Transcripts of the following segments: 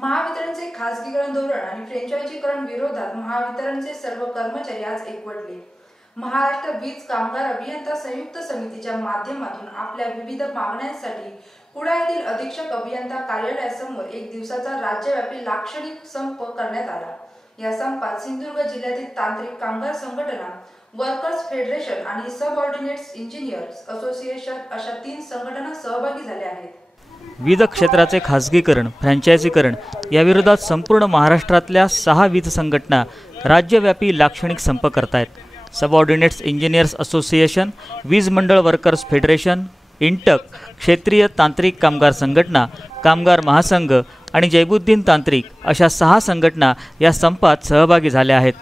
महावितरणचे खासगीकरण धोरण आणि फ्रँचायझीकरण विरोधात महावितरणचे सर्व कर्मचारी आज एकवटले. महाराष्ट्र वीज कामगार अभियंता संयुक्त समितीच्या माध्यमातून आपल्या विविध मागण्यांसाठी कुडा येथील अधीक्षक अभियंता कार्यालयासमोर एक दिवसाचा राज्यव्यापी लाक्षणिक संप करण्यात आला. या संपात सिंधुदुर्ग जिल्ह्यातील तांत्रिक कामगार संघटना वर्कर्स फेडरेशन आणि सबऑर्डिनेट्स इंजिनियर्स असोसिएशन अशा तीन संघटना सहभागी झाल्या आहेत. वीज क्षेत्राचे खाजगीकरण फ्रँचायझीकरण याविरोधात संपूर्ण महाराष्ट्रातल्या सहा वीज संघटना राज्यव्यापी लाक्षणिक संप करतायत. सबऑर्डिनेट्स इंजिनियर्स असोसिएशन वीज मंडळ वर्कर्स फेडरेशन इंटक क्षेत्रीय तांत्रिक कामगार संघटना कामगार महासंघ आणि जैबुद्दीन तांत्रिक अशा सहा संघटना या संपात सहभागी झाल्या आहेत.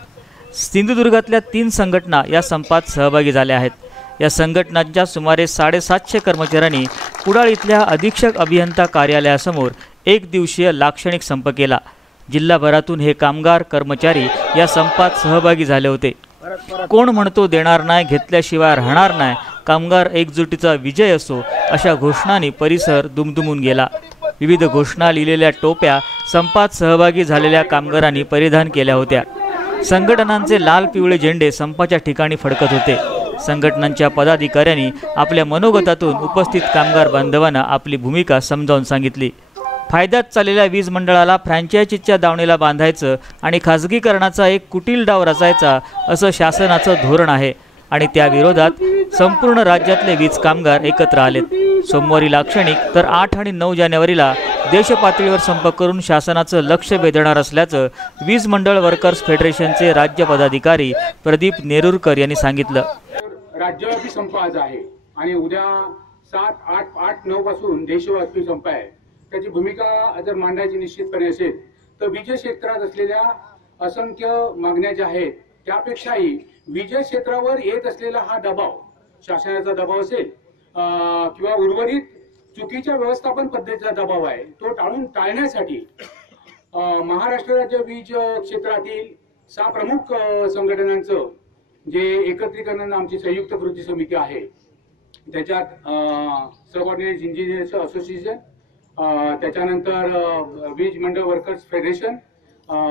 सिंधुदुर्गातल्या तीन संघटना या संपात सहभागी झाल्या आहेत. या संघटनांच्या सुमारे साडेसातशे कर्मचाऱ्यांनी कुडाळ इथल्या अधीक्षक अभियंता कार्यालयासमोर एक दिवसीय लाक्षणिक संप केला. जिल्हाभरातून हे कामगार कर्मचारी या संपात सहभागी झाले होते. कोण म्हणतो देणार नाही घेतल्याशिवाय राहणार नाही कामगार एकजुटीचा विजय असो अशा घोषणांनी परिसर दुमदुमून गेला. विविध घोषणा लिहिलेल्या टोप्या संपात सहभागी झालेल्या कामगारांनी परिधान केल्या होत्या. संघटनांचे लाल पिवळे झेंडे संपाच्या ठिकाणी फडकत होते. संघटनांच्या पदाधिकाऱ्यांनी आपल्या मनोगतातून उपस्थित कामगार बांधवांना आपली भूमिका समजावून सांगितली. फायद्यात चाललेल्या वीज मंडळाला फ्रँचायझीच्या दावणीला बांधायचं आणि खाजगीकरणाचा एक कुटील डाव रचायचा असं शासनाचं धोरण आहे आणि त्या विरोधात संपूर्ण राज्यातले वीज कामगार एकत्र आलेत. सोमवारी लाक्षणिक तर आठ आणि नऊ जानेवारीला देशपातळीवर संपर्क करून शासनाचं लक्ष वेधणार असल्याचं वीज मंडळ वर्कर्स फेडरेशनचे राज्य पदाधिकारी प्रदीप नेरुरकर यांनी सांगितलं. राज्यव्यापी संप आज आहे. आणि उद्या सात आठ आठ नऊ पासून देशव्यापी संप आहे. त्याची भूमिका जर मांडायची निश्चितपणे असेल तर विजय क्षेत्रात असलेल्या असंख्य मागण्या ज्या आहेत त्यापेक्षाही विजय क्षेत्रावर येत असलेला हा दबाव शासनाचा दबाव असेल किंवा उर्वरित चुकीच्या व्यवस्थापन पद्धतीचा दबाव आहे तो टाळून टाळण्यासाठी महाराष्ट्र राज्य वीज क्षेत्रातील सहा प्रमुख संघटनांचं जे एकत्रीकरण आमची संयुक्त कृती समिती आहे त्याच्यात सबऑर्डिनेट इंजिनियर्स असोसिएशन त्याच्यानंतर वीज मंडळ वर्कर्स फेडरेशन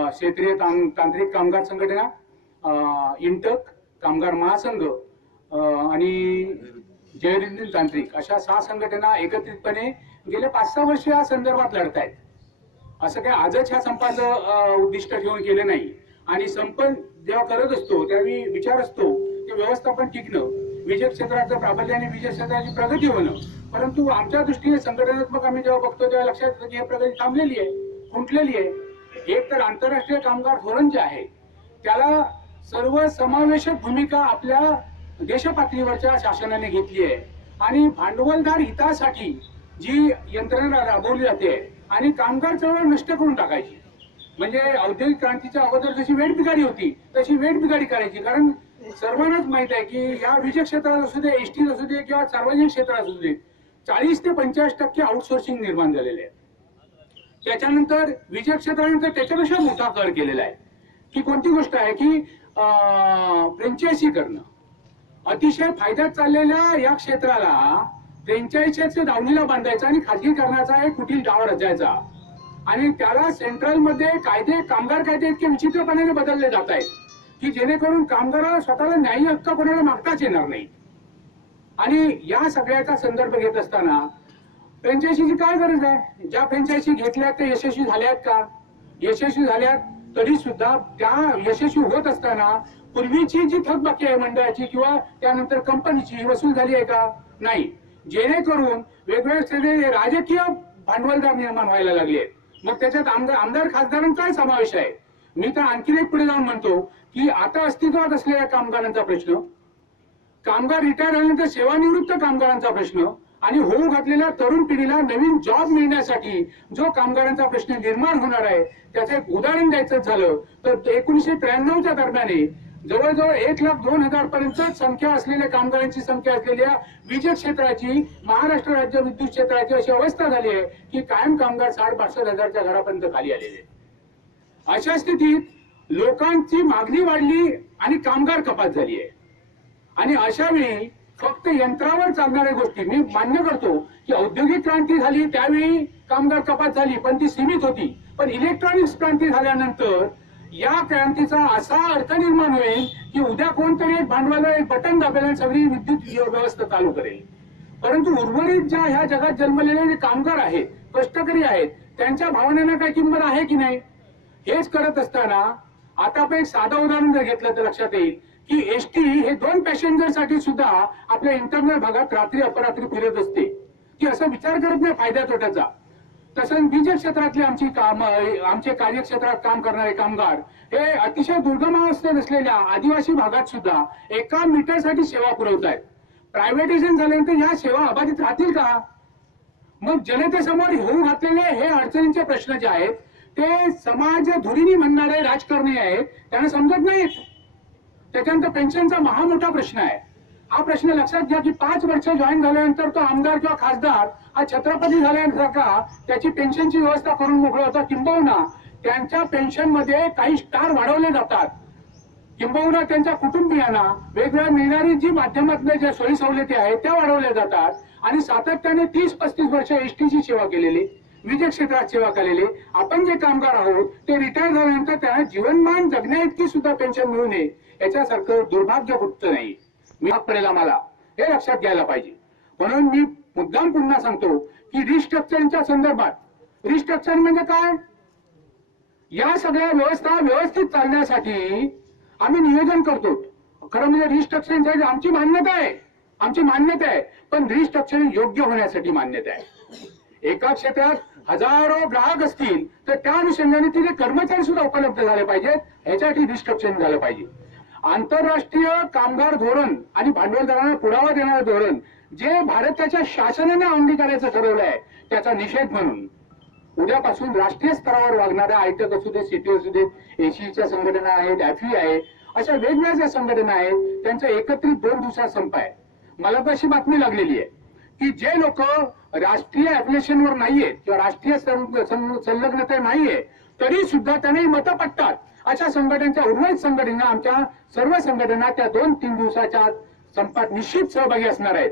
क्षेत्रीय तां- तांत्रिक कामगार संघटना इंटक कामगार महासंघ आणि जयरिंदील तांत्रिक अशा सहा संघटना एकत्रितपणे गेल्या पाच सहा वर्ष या संदर्भात लढत आहेत असं काही आजच ह्या संपाचं उद्दिष्ट ठेवून केलं नाही. आणि संपन जेव्हा करत असतो त्यावेळी विचार असतो की व्यवस्थापन टिकणं विजय क्षेत्राचं प्राबल्याने विजय क्षेत्राची प्रगती होणं. परंतु आमच्या दृष्टीने संघटनात्मक आम्ही जेव्हा बघतो तेव्हा लक्षात येतं की ही प्रगती थांबलेली आहे खुंटलेली आहे. एक तर आंतरराष्ट्रीय कामगार धोरण जे आहे त्याला सर्व समावेशक भूमिका आपल्या देशपातळीवरच्या शासनाने घेतली आहे. आणि भांडवलदार हितासाठी जी यंत्रणा राबवली जाते आणि कामगार चळवळ नष्ट करून टाकायची. म्हणजे औद्योगिक क्रांतीच्या अगोदर जशी वेट बिगाडी होती तशी वेट बिगाडी करायची. कारण सर्वांनाच माहीत आहे की या विजय क्षेत्रात असू दे एस टी असू दे किंवा सार्वजनिक क्षेत्रात असू दे चाळीस ते पंचेचाळीस टक्के आउटसोर्सिंग निर्माण झालेले आहे त्याच्यानंतर विजय क्षेत्रानंतर त्याच्यापेक्षा मोठा कर केलेला आहे. की कोणती गोष्ट आहे की फ्रेंचायसी करणं. अतिशय फायद्यात चाललेल्या या क्षेत्राला फ्रेंचायसीच्या दावणीला बांधायचा आणि खाजगीकरणाचा एक कुठील डाव रचायचा. आणि त्याला सेंट्रलमध्ये कायदे कामगार कायदे इतके विचित्रपणाने बदलले जात आहेत की जेणेकरून कामगाराला स्वतःला न्यायी हक्क कोणाला मागताच येणार नाही. आणि या सगळ्याचा संदर्भ घेत असताना फ्रँचायझीची काय गरज आहे? ज्या फ्रँचायझी घेतल्यात त्या यशस्वी झाल्यात का? यशस्वी झाल्यात तरी सुद्धा त्या यशस्वी होत असताना पूर्वीची जी थकबाकी आहे मंडळाची किंवा त्यानंतर कंपनीची वसूल झाली आहे का? नाही. जेणेकरून वेगवेगळे सगळे राजकीय भांडवलदार निर्माण व्हायला लागले आहेत. मग त्याच्यात आमदार आमदार खासदारांचा समावेश आहे? मी तर आणखीन एक पुढे जाऊन म्हणतो की आता अस्तित्वात असलेल्या कामगारांचा प्रश्न कामगार रिटायर झाल्यानंतर सेवानिवृत्त कामगारांचा प्रश्न आणि होऊ घातलेल्या तरुण पिढीला नवीन जॉब मिळण्यासाठी जो कामगारांचा प्रश्न निर्माण होणार आहे त्याचं एक उदाहरण द्यायचं झालं तर एकोणीशे त्र्याण्णवच्या दरम्याने जवळजवळ एक लाख दोन हजार पर्यंत संख्या असलेल्या कामगारांची संख्या असलेल्या वीज क्षेत्राची महाराष्ट्र राज्य विद्युत क्षेत्राची अशी अवस्था झाली आहे की कायम कामगार साठ पासष्ट हजारच्या घरापर्यंत खाली आलेले अशा स्थितीत लोकांची मागणी वाढली आणि कामगार कपात झाली आहे. आणि अशा वेळी फक्त यंत्रावर चालणाऱ्या गोष्टी मी मान्य करतो की औद्योगिक क्रांती झाली त्यावेळी कामगार कपात झाली पण ती सीमित होती. पण इलेक्ट्रॉनिक्स क्रांती झाल्यानंतर या क्रांतीचा असा अर्थ निर्माण होईल की उद्या कोणतरी एक भांडवल एक बटन दाबेल आणि सगळी विद्युत व्यवस्था चालू करेल. परंतु उर्वरित ज्या ह्या जगात जन्मलेले जे कामगार आहेत कष्टकरी आहेत त्यांच्या भावनेला काही किंमत आहे की नाही? हेच करत असताना आता आपण एक साधं उदाहरण जर घेतलं तर लक्षात येईल की एसटी हे दोन पॅसेंजरसाठी सुद्धा आपल्या इंटरनल भागात रात्री अपरात्री फिरत असते. की असा विचार करत नाही फायद्या तोट्याचा तसंच बीज क्षेत्रातले आमची काम आमचे कार्यक्षेत्रात काम करणारे कामगार हे अतिशय दुर्गम अवस्थेत असलेल्या आदिवासी भागात सुद्धा एका मीटरसाठी सेवा पुरवत आहेत प्रायव्हेटायझेशन झाल्यानंतर या सेवा अबाधित राहतील का? मग जनतेसमोर होऊ घातलेले हे अडचणींचे प्रश्न जे आहेत ते समाज धुरीनी म्हणणारे राजकारणी आहेत त्यांना समजत नाहीत. त्याच्यानंतर पेन्शनचा महा मोठा प्रश्न आहे. हा प्रश्न लक्षात घ्या की पाच वर्ष जॉईन झाल्यानंतर तो आमदार किंवा खासदार हा छत्रपती झाल्यासारखा त्याची पेन्शनची व्यवस्था करून मोकळा होता किंबहुना त्यांच्या पेन्शनमध्ये काही स्टार वाढवले जातात. किंबहुना त्यांच्या कुटुंबियांना वेगवेगळ्या मिळणारी जी माध्यमातल्या ज्या सोयी सवलती आहेत त्या वाढवल्या जातात. आणि सातत्याने तीस पस्तीस वर्ष एसटीची सेवा केलेली विज क्षेत्रात सेवा केलेली आपण जे कामगार आहोत ते रिटायर झाल्यानंतर त्यांना जीवनमान जगण्या इतकी सुद्धा पेन्शन मिळू नये याच्यासारखं दुर्भाग्य गुप्त नाही. मी पडेल आम्हाला हे लक्षात घ्यायला पाहिजे. म्हणून मी मुद्दाम पुन्हा सांगतो की रिस्ट्रक्चरच्या संदर्भात रिस्ट्रक्चर म्हणजे काय? या सगळ्या व्यवस्था व्यवस्थित चालण्यासाठी आम्ही नियोजन करतो. खरं म्हणजे रिस्ट्रक्चरिंग आमची मान्यता आहे. आमची मान्यता आहे. पण रिस्ट्रक्चरिंग योग्य होण्यासाठी मान्यता आहे. एका क्षेत्रात हजारो ग्राहक असतील तर त्या अनुषंगाने तिथे कर्मचारी सुद्धा उपलब्ध झाले पाहिजेत. ह्याच्यासाठी रिस्ट्रक्चरिंग झालं पाहिजे. आंतरराष्ट्रीय कामगार धोरण आणि भांडवलदारांना पुरावा देणारं धोरण जे भारताच्या शासनाने अंगीकारायचं ठरवलं आहे त्याचा निषेध म्हणून. उद्यापासून राष्ट्रीय स्तरावर वागणाऱ्या आयटक असू दे सिटी असू दे एसीच्या संघटना आहेत एफई आहे अशा वेगवेगळ्या ज्या संघटना आहेत त्यांचा एकत्रित दोन दिवसात संप आहे. मला तर अशी बातमी लागलेली आहे की जे लोक राष्ट्रीय ऍप्लिकेशनवर नाहीयेत किंवा राष्ट्रीय संलग्नता नाहीये तरी सुद्धा त्यांनाही मतं पटतात. अशा संघटनेच्या उर्वरित संघटना आमच्या सर्व संघटना त्या दोन तीन दिवसाच्या संपात निश्चित सहभागी असणार आहेत.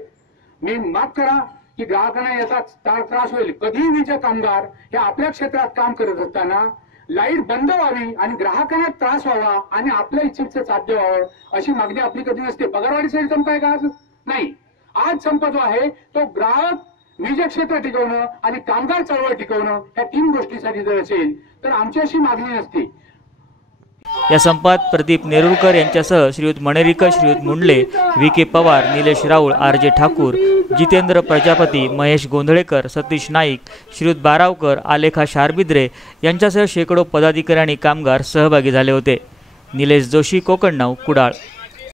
मी माफ करा की ग्राहकांना याचा त्रास होईल. कधी वीज कामगार हे आपल्या क्षेत्रात काम करत असताना लाइट बंद व्हावी आणि ग्राहकांना त्रास व्हावा आणि आपल्या इच्छेचं साध्य व्हावं अशी मागणी आपली कधी नसते. पगारवाढीसाठी संप आहे का आज? नाही. आज संप जो आहे तो ग्राहक वीज क्षेत्र टिकवणं आणि कामगार चळवळ टिकवणं या तीन गोष्टीसाठी जर असेल तर आमची अशी मागणी नसते. या संपात प्रदीप नेरुरकर यांच्यासह Shriyut Manerikar Shriyut Mundle V K Pawar Nilesh Raul R J Thakur Jitendra Prajapati Mahesh Gondhalekar Satish Naik श्रीयुत बारावकर आलेखा शारबिद्रे यांच्यासह शेकडो पदाधिकारी आणि कामगार सहभागी झाले होते. निलेश जोशी कोकणनाव कुडाळ.